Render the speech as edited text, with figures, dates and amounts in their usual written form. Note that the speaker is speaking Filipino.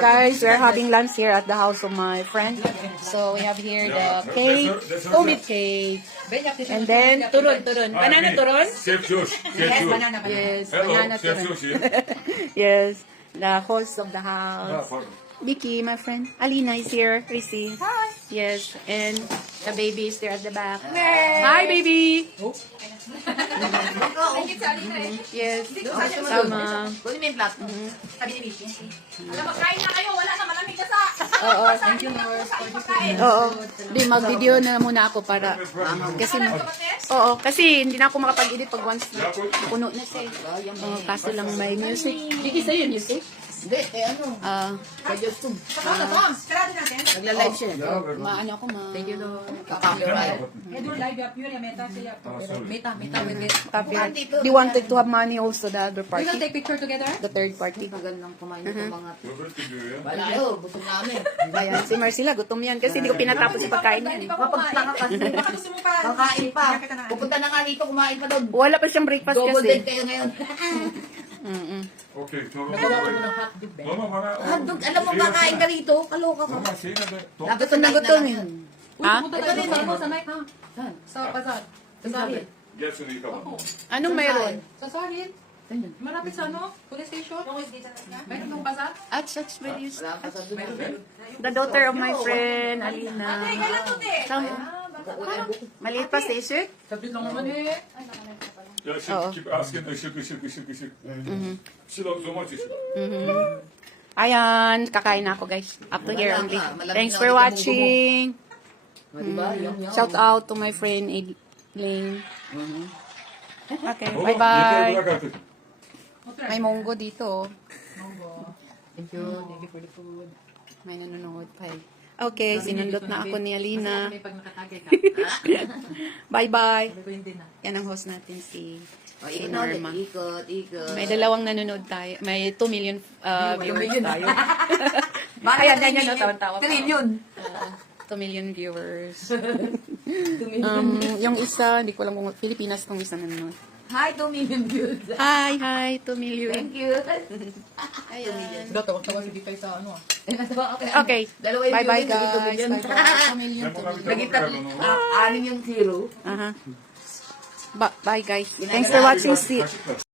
Guys, we're having lunch here at the house of my friend. So we have here the cake, homemade cake, and then turun. Banana turun? Chef Josh. Yes, Hello, banana Chef turun. Josh here. Yes, the host of the house. Pardon. Vicky, my friend. Alina is here. Chrissy. Hi. Yes, and the baby is there at the back. Hi, baby. Yes. Sama. Kunin mo yung plato. Sabi ni Vicky. Alam, magkain na kayo. Wala na, malamig na sa. Oo, thank you, Lord. Oo. Di, mag-video na muna ako para, kasi, oo, kasi hindi na ako makapag-edit pag once na puno na siya. Kaso lang may music. Vicky, sa'yo yung music? Hindi, ano? YouTube. Sarado natin. Nagla-live siya. Maano ako, Thank you, Lord. Copyright. Copyright. They wanted to have money also, the other We party. will take picture together. The third party. Magandang kumain ng mga... Добре тобі, я. Wala kayo, busog namin. Ayan, si Marcela, gutom yan kasi hindi ko pinatapos yung pagkain niya. Kapag kasi, kakain pa. Pupunta na nga dito, kumain pa doon. Wala pa siyang breakfast Double din kasi. kayo ngayon. Окей, то Hotdog, Мама, alam mo, kakain ka dito. Kaloka ka. Мама, сильно да. Dapat Gutom na gutom eh. Ha? Punta tayo sa night, ha? Sa Pasar. Sa Sarin. Я все не икала. Anong meron? Sa Sarin. Malapit sa ano? Police station. Mayroon ng Pasar. At such videos. Wala pa sa doon. The daughter of my friend, Alina. Maliit pa station? Sabi lang naman eh. Я ще keep asking, ışık. Сюда, зумать ışık. Ayan, kakain na ako guys. Up to here only. Thanks for watching. Diba? Shout out to my friend Elaine. Okay, Yeter bye-bye. bırak artık. May monggo dito. Thank you. Thank you for the food. May nanonood pa eh. Okay, sinundot na ako ni Alina. May pag nakatagay ka. Bye-bye. Sabi ko hindi na. Yan ang host natin, si Ikot, Norma. ikot. May dalawang nanonood tayo. May 2 million viewers tayo. Bakit Ayan, yan, tawa-tawa pa. Trillion. 2 million viewers. Yung isa, hindi ko alam kung Pilipinas tong isa nanonood. Hi, 2 million views. Hi, 2 million. Thank you. Ayan. Tawag-tawag si Dipay sa ano ah. Okay. Dalawa yung Bye-bye, views, naging 2 guys. million. Bye-bye. 2 million. Naging anim yung zero. Bye, guys. Thanks for watching. See.